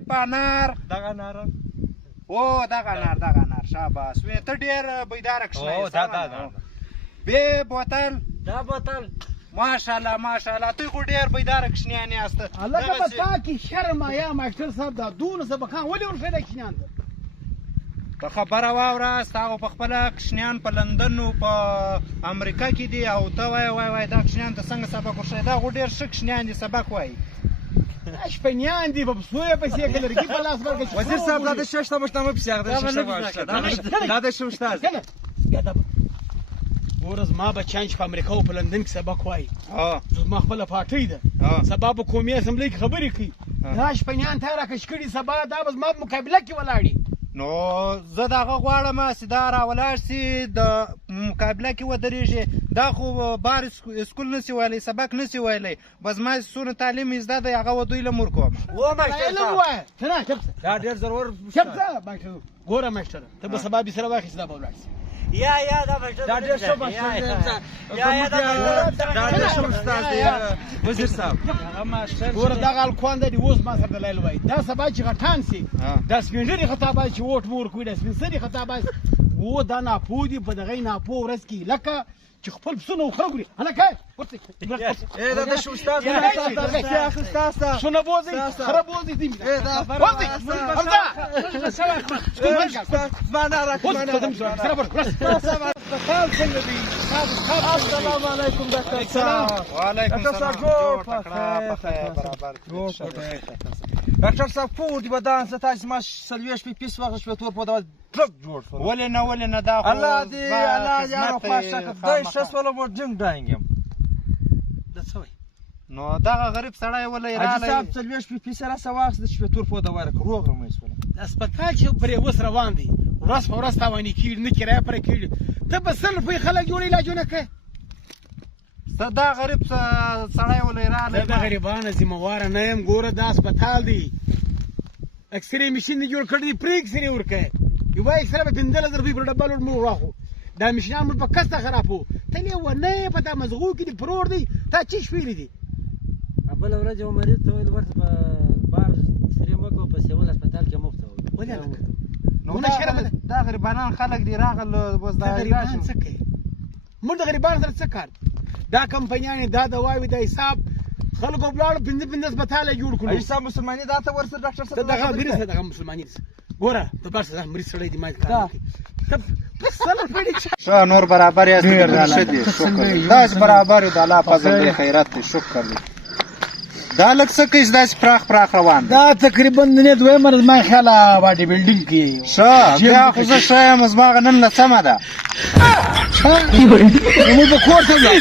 پانار دغه نار او دغه نار شاباس وې ته ډېر بیداره کښنه او دا بې بوتل دا بوتل ماشاءالله ته خو ډېر بیداره کښنیان یاست هلکه په تا کې شرم یا ماشټر صاحب دا دونه سبقان ولې ورښی دا کښنیان ته په خبره واوره ستا خو په خپله کښنیان په لندن او په امریکا کې دي او ته وایې دا کښنیان ته څنګه سبق ورښی دا خو ډېر ښه کښنیان دي سبق وایي دا شپنیان دي په پسو یې پسې که لرګي په لاس ورکړه وزیر صاحب دا د شش مشتمه پسې دا د شش استاد ګوره زما بچیان چې په امریکا او په لندن کې سبق وایي ها زما خپله پاټۍ ده سبا په قومي اسمبلۍ کې خبرې کوي دا شپنیان تا راکش کړي سبا دا به زما په مقابله کې ولاړي نو زه د هغه غواړم چې دا راولاړ سي د مقابله کې ودرېږي دا خو بار اسکول نسي ویلی سبق نسي ویلی بس ما څونه تعلیم زده دی هغه ودوی له مور کوم علم وایه ته نه چپ دا ډېر ضرور چپ ځه ماشټر ګوره ماشټر ته به سبا بې سره واخېست دا به ولاړ سي یا دا ماشټر دا ډېر ښه ماشټر یا دا ډېر ښه استاد دی وزیر صاحب هغه ماشټر ګوره دغه هلکوان دی اوس ما سره دلایل وایي دا سبا چې غټان سي دا سپین ږیري خطا باید چې ووټ مو ورکوي دا سپین سري خطا باید و دا ناپوه دي په دغه ناپوه ورځ کې لکه چې خپل پسونه وخره ګوري هلکه دا د شو استاد پسونه بوځئ خره بوځئ دي السلام علیکم ډاکټر صاحب وعلیکم ډاکټر صاحب پور دی بدان څه تاسو ما سلويش په پیس واخ شو تور په دا ټرک جوړ شو ولې نه دا خو الله دې یاره خوښه خدای شس ولا مو جنگ داینګم د څه نو دغه غریب سړی ولې رالی صاحب سلويش په پیس را سواخ د شپې تور په دا ورک روغ رمې سول اسپیټال چې پرې اوس روان دي ورځ په ورځ تاواني کېږي نه کرایه پرې کېږي ته به سل روپۍ خلک جوړ علاجونه کوې دا غریب سړی ولې رالی زه د غریبانو ذمهواره نه یم ګوره دا اسپیټال دی اکسرې مشین دې جوړ کړی دی پرې اکسرې ورکوې یوه اکسره به 15,000 روپۍ په ډبه لوړ موږ راخو دا مشینان موږ په کسته خرابو ته یې ونه یې په دا مزغو کې دي پرور دی تا چې شپېلې دي بله ورځ یو مریض ته ویل ورته په بار اکسرې مه کوه په سیول هسپتال کې مفته نو دا غریبانان خلک دي راغل اوس دا غریبان څه کوي موږ د غریبانو سره څه کار دا کمپنیانې دا دواوې د حساب خلکو ولاړو 15 اسپتال یې جوړ کړو حساب مسلماني دا ته ورسره ډاکټر ته دغه مریض نه دغه مسلماني ګوره ته بس دا مریض سړی دی ما کار ښه نور برابر یاست ښه دي شکر داسې برابر یو د الله فضل دی خیرات دی شکر دی دا لږ څه کوي داسې پراخ روان دی دا تقریبا نن دویمه ورځ ما خیاله باډي بلډینګ کې ښه بیا خو زه ښه یم زما هغه نن لسمه ده موږ به کور ته ځو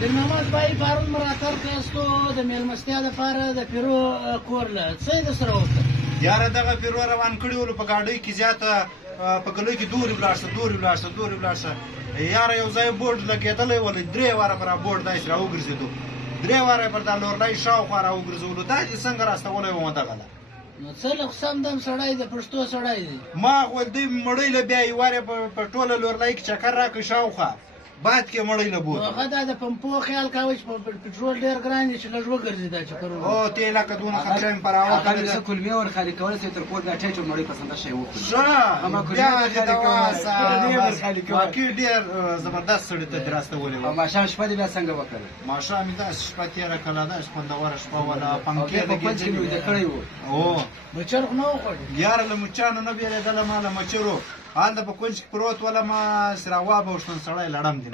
د نماز بای پرون مراتب کاستو د میلمستیا دپاره د پیرو کور له څه یې درسره وکړل یاره دغه پیرو روان کړي ولو په ګاډۍ کې زیاته په کلو کې دورې ولاړ شه یاره یو ځای بورډ لګېدلی ولې 3 واره به را بورډ داسې را وګرځېدو 3 واره یې پر دا لورلی شاوخوا را وګرځولو دا چې څنګه راستولی وم دغه ده نو څه لږ سم دم سړی د پښتو سړی دی ما خو دوی مړۍ له بیا یې وارې په ټوله لورلی کې چکر راکړ شاوخوا باد کې مړۍ له بوت هغه دا د پمپو خیال کوي چې پټرول ډېر ګران دی چې لږ وګرځي دا چکرونه او ته یې لکه دونه خطره مې پر راوتلې ده کلمې ور خالي کول چې تر کور دا ټیټ مړی پسنده شی وکړي ښه بیا دې دوا واقعي ډېر زبردست سړي ته دې راستولی وه ماښام شپه دې بیا څنګه وکړل ماښام یې داسې شپه تېره کړله داسې خوندوره شپه وله پنکې په پنځ کې مې ویده کړی و او مچر خو نه وخوړي یاره له مچانو نه بیرېدله ما له مچرو هلته په کونج کې پروت وله ما سره وابه وشتن سړی لړم دي